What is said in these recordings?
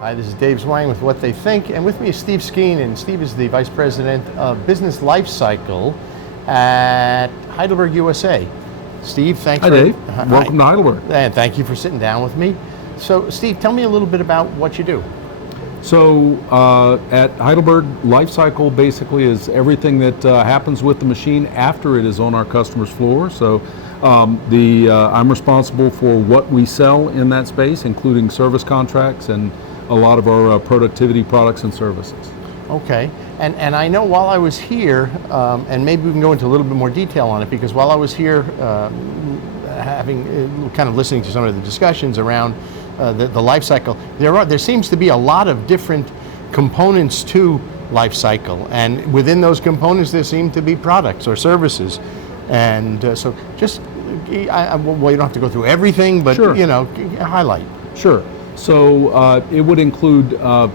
Hi, this is Dave Zwang with What They Think, and with me is Steve Skeen, and Steve is the Vice President of Business Lifecycle at Heidelberg USA. Steve, thanks Hi, Dave. Welcome to Heidelberg. And thank you for sitting down with me. So, Steve, tell me a little bit about what you do. So, at Heidelberg, Lifecycle basically is everything that happens with the machine after it is on our customer's floor. So, I'm responsible for what we sell in that space, including service contracts and a lot of our productivity products and services. Okay, and I know while I was here, and maybe we can go into a little bit more detail on it, because while I was here kind of listening to some of the discussions around the life cycle, there seems to be a lot of different components to life cycle, and within those components there seem to be products or services, and so just, well, you don't have to go through everything, but Sure. Highlight. Sure. So it would include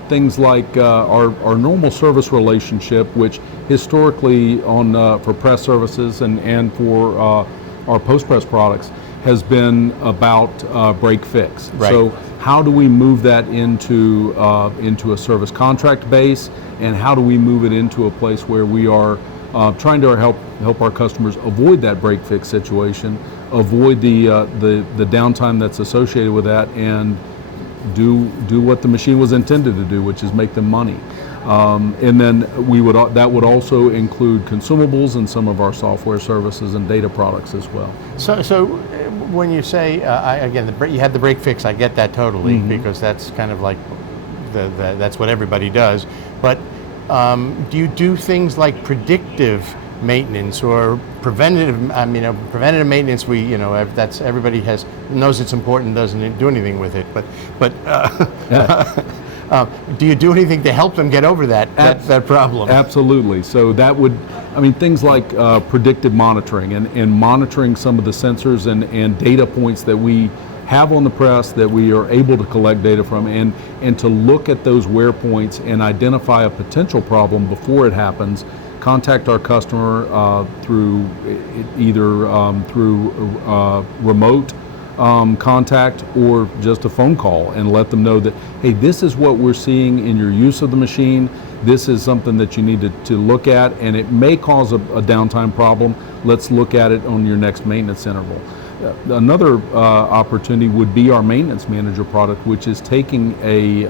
things like our normal service relationship, which historically for press services and for our post-press products has been about break fix. Right. So how do we move that into a service contract base, and how do we move it into a place where we are trying to help our customers avoid that break fix situation, avoid the downtime that's associated with that, and do what the machine was intended to do, which is make them money. And then that would also include consumables and some of our software services and data products as well. So when you say, you had the break fix, I get that totally, because that's kind of like, that's what everybody does. But do you do things like predictive maintenance or preventative? Preventative maintenance. That's everybody knows it's important, doesn't do anything with it. But do you do anything to help them get over that problem? Absolutely. So that would, things like predictive monitoring and monitoring some of the sensors and data points that we have on the press that we are able to collect data from, and to look at those wear points and identify a potential problem before it happens. Contact our customer through remote contact or just a phone call, and let them know that, hey, this is what we're seeing in your use of the machine. This is something that you need to look at, and it may cause a downtime problem. Let's look at it on your next maintenance interval. Another opportunity would be our maintenance manager product, which is taking a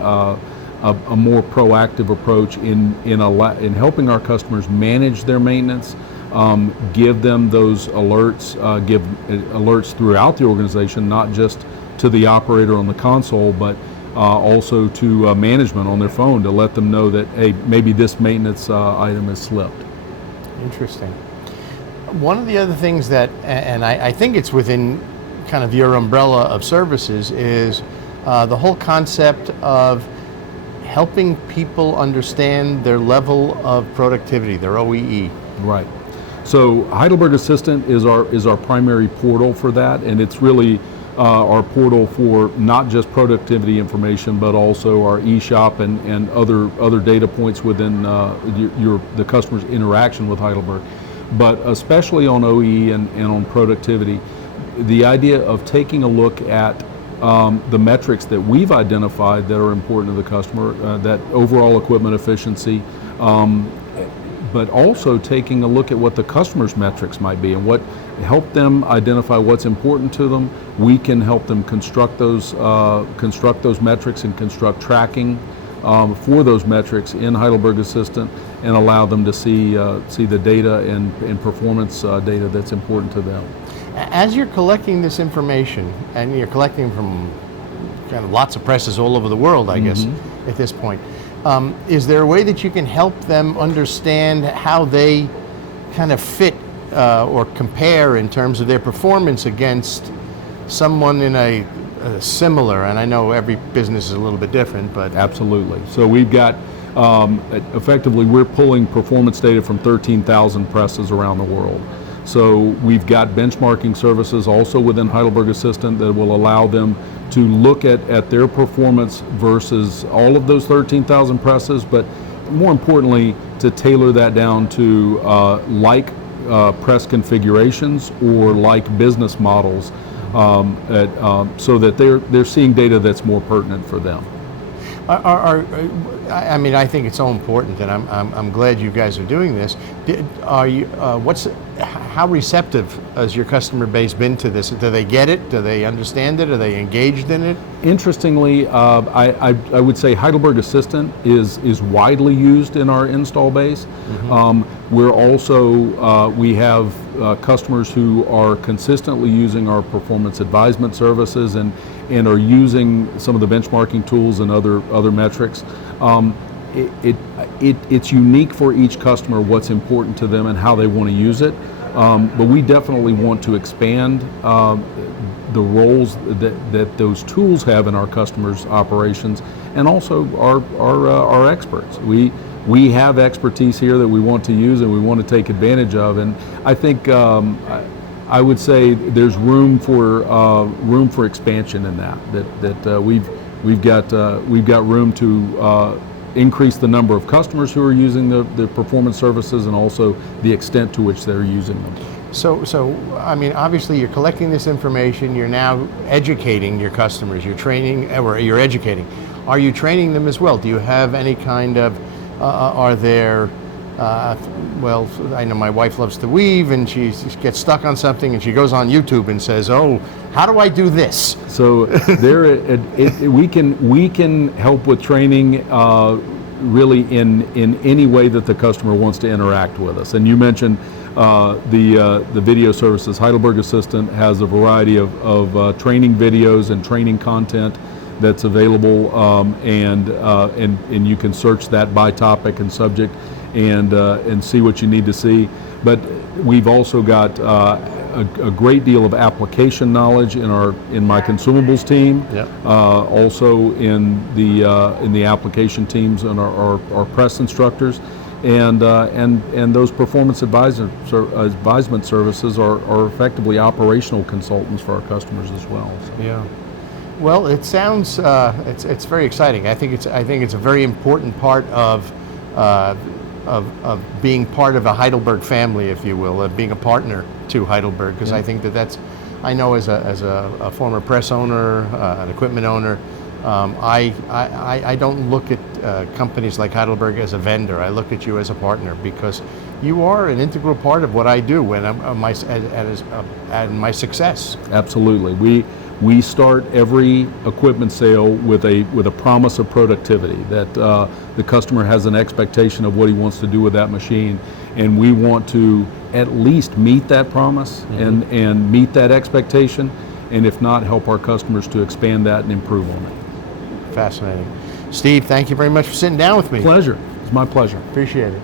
more proactive approach in helping our customers manage their maintenance, give them those alerts, give alerts throughout the organization, not just to the operator on the console, but also to management on their phone, to let them know that, hey, maybe this maintenance item has slipped. Interesting. One of the other things that, and I think it's within kind of your umbrella of services, is the whole concept of helping people understand their level of productivity, their OEE. Right. So Heidelberg Assistant is our primary portal for that, and it's really our portal for not just productivity information, but also our eShop and other data points within the customer's interaction with Heidelberg. But especially on OEE and on productivity, the idea of taking a look at the metrics that we've identified that are important to the customer, that overall equipment efficiency, but also taking a look at what the customer's metrics might be and help them identify what's important to them. We can help them construct those metrics and construct tracking for those metrics in Heidelberg Assistant, and allow them to see the data and performance data that's important to them. As you're collecting this information, and you're collecting from kind of lots of presses all over the world, I guess, at this point, is there a way that you can help them understand how they kind of fit or compare in terms of their performance against someone in a similar, and I know every business is a little bit different, but... Absolutely. So we've got, effectively, we're pulling performance data from 13,000 presses around the world. So we've got benchmarking services also within Heidelberg Assistant that will allow them to look at their performance versus all of those 13,000 presses, but more importantly, to tailor that down to press configurations or like business models, so that they're seeing data that's more pertinent for them. I mean, I think it's so important, and I'm glad you guys are doing this. Are you? How receptive has your customer base been to this? Do they get it? Do they understand it? Are they engaged in it? Interestingly, I would say Heidelberg Assistant is widely used in our install base. We're also, we have customers who are consistently using our performance advisement services and are using some of the benchmarking tools and other metrics. It's unique for each customer what's important to them and how they want to use it. But we definitely want to expand the roles that those tools have in our customers' operations, and also our experts. We have expertise here that we want to use and we want to take advantage of, and I think I would say there's room for expansion in that we've got room to increase the number of customers who are using the performance services, and also the extent to which they're using them. So I mean, obviously you're collecting this information, you're now educating your customers, you're training, or you're educating. Are you training them as well? Do you have any kind of, are there, well, I know my wife loves to weave, and she gets stuck on something and she goes on YouTube and says, oh, how do I do this? So we can help with training really in any way that the customer wants to interact with us. And you mentioned the video services. Heidelberg Assistant has a variety of training videos and training content that's available, and you can search that by topic and subject and see what you need to see. But we've also got a great deal of application knowledge in my consumables team. Yep. Also in the application teams and our press instructors, and those performance advisement services are effectively operational consultants for our customers as well. So. Yeah. Well, it sounds it's very exciting. I think it's a very important part of being part of a Heidelberg family, if you will, of being a partner to Heidelberg, because I think that's, I know as a former press owner, an equipment owner, I don't look at companies like Heidelberg as a vendor. I look at you as a partner, because you are an integral part of what I do and my success. Absolutely. We start every equipment sale with a promise of productivity, that the customer has an expectation of what he wants to do with that machine, and we want to at least meet that promise and meet that expectation, and if not, help our customers to expand that and improve on it. Fascinating. Steve, thank you very much for sitting down with me. Pleasure. It's my pleasure. Appreciate it.